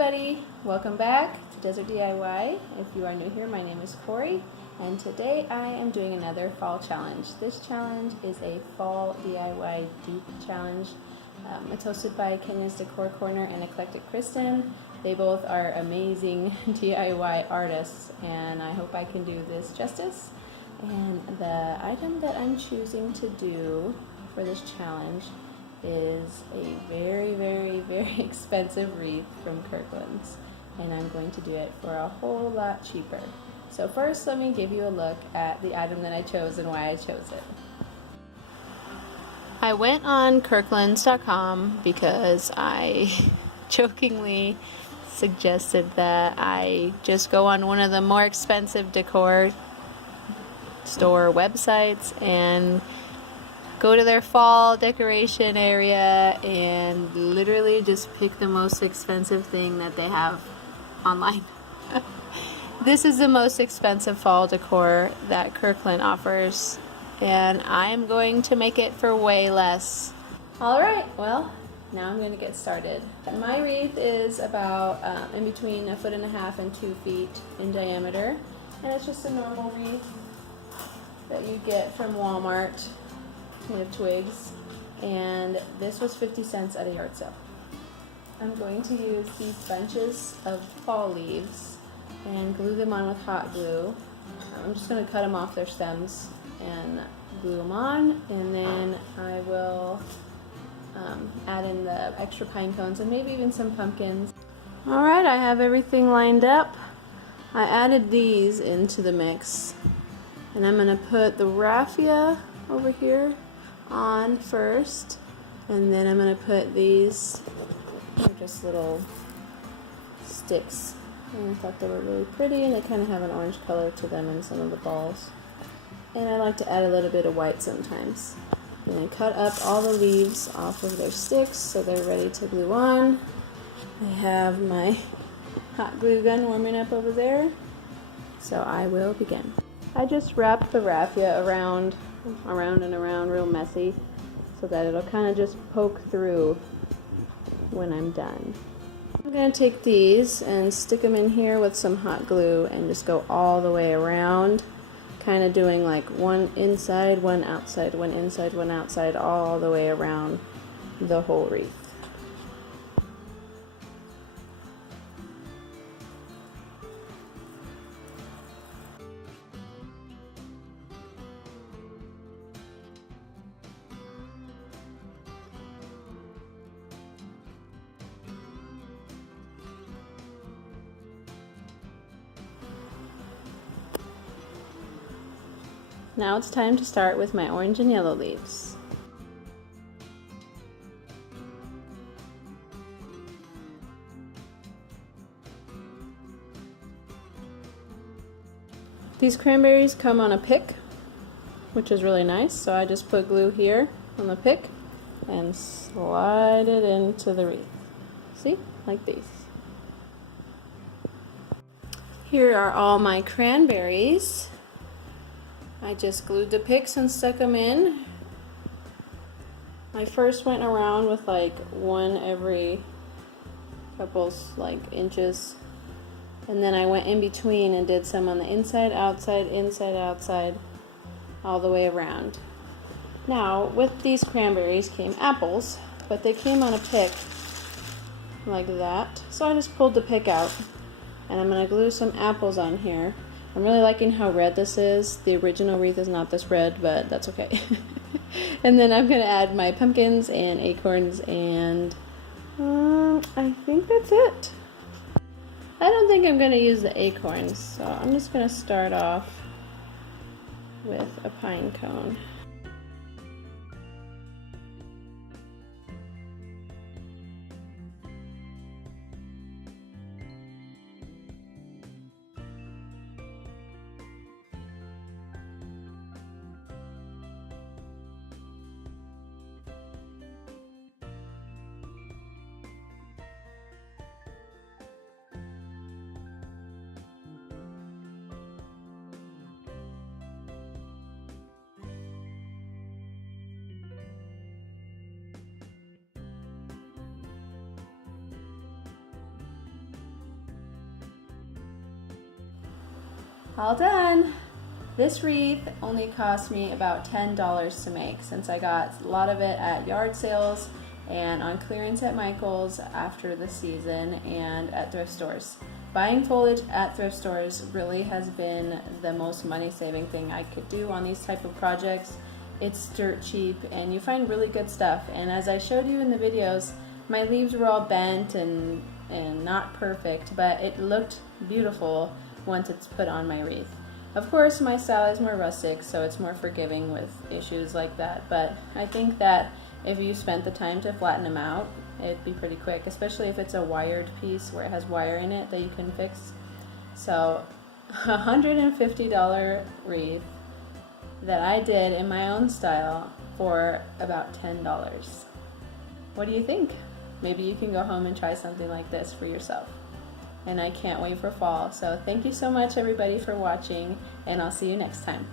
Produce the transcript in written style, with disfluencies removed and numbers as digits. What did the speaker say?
everybody, welcome back to Desert DIY. If you are new here, my name is Corey, and today I am doing another fall challenge. This challenge is a fall DIY dupe challenge. It's hosted by Kenya's Decor Corner and Eclectic Kristen. They both are amazing DIY artists, and I hope I can do this justice. And the item that I'm choosing to do for this challenge is a very expensive wreath from Kirkland's, and I'm going to do it for a whole lot cheaper. So first, let me give you a look at the item that I chose and why I chose it. I went on Kirklands.com because I jokingly suggested that I just go on one of the more expensive decor store websites and go to their fall decoration area and literally just pick the most expensive thing that they have online. This is the most expensive fall decor that Kirkland offers, and I am going to make it for way less. Alright, well, now I'm going to get started. My wreath is about in between 1.5 feet and 2 feet in diameter, and it's just a normal wreath that you get from Walmart with twigs, and this was 50 cents at a yard sale. I'm going to use these bunches of fall leaves and glue them on with hot glue. I'm just going to cut them off their stems and glue them on, and then I will add in the extra pine cones and maybe even some pumpkins. Alright, I have everything lined up. I added these into the mix, and I'm going to put the raffia over here on first, and then I'm going to put these, they're just little sticks, and I thought they were really pretty, and they kind of have an orange color to them in some of the balls, and I like to add a little bit of white sometimes. And then cut up all the leaves off of their sticks so they're ready to glue on. I have my hot glue gun warming up over there, so I will begin. I just wrapped the raffia around and around real messy so that it'll kind of just poke through when I'm done. I'm going to take these and stick them in here with some hot glue and just go all the way around, kind of doing like one inside, one outside, one inside, one outside, all the way around the whole wreath. Now it's time to start with my orange and yellow leaves. These cranberries come on a pick, which is really nice, so I just put glue here on the pick and slide it into the wreath. See? Like these. Here are all my cranberries. I just glued the picks and stuck them in. I first went around with like one every couple inches, and then I went in between and did some on the inside, outside, all the way around. Now with these cranberries came apples, but they came on a pick like that, so I just pulled the pick out, and I'm going to glue some apples on here. I'm really liking how red this is. The original wreath is not this red, but that's okay. And then I'm going to add my pumpkins and acorns, and I think that's it. I don't think I'm going to use the acorns, so I'm just going to start off with a pine cone. All done. This wreath only cost me about $10 to make, since I got a lot of it at yard sales and on clearance at Michael's after the season and at thrift stores. Buying foliage at thrift stores really has been the most money-saving thing I could do on these type of projects. It's dirt cheap and you find really good stuff, and as I showed you in the videos, my leaves were all bent and not perfect, but it looked beautiful once it's put on my wreath. Of course, my style is more rustic, so it's more forgiving with issues like that, but I think that if you spent the time to flatten them out, it'd be pretty quick, especially if it's a wired piece where it has wire in it that you can fix. So, $150 wreath that I did in my own style for about $10. What do you think? Maybe you can go home and try something like this for yourself. And I can't wait for fall. So thank you so much everybody for watching, and I'll see you next time.